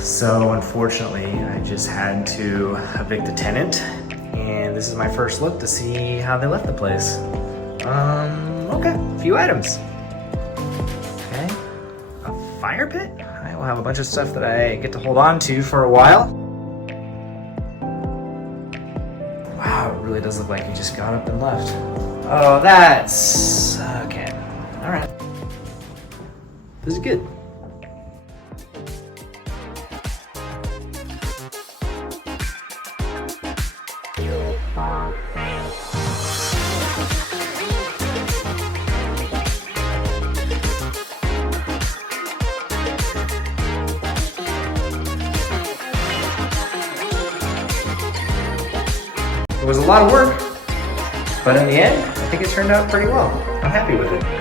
So unfortunately, I just had to evict the tenant, and this is my first look to see how they left the place. Okay, a few items. Okay, a fire pit. I will have a bunch of stuff that I get to hold on to for a while. Wow, it really does look like he just got up and left. Oh, that's okay. All right, this is good. It was a lot of work, but in the end, I think it turned out pretty well. I'm happy with it.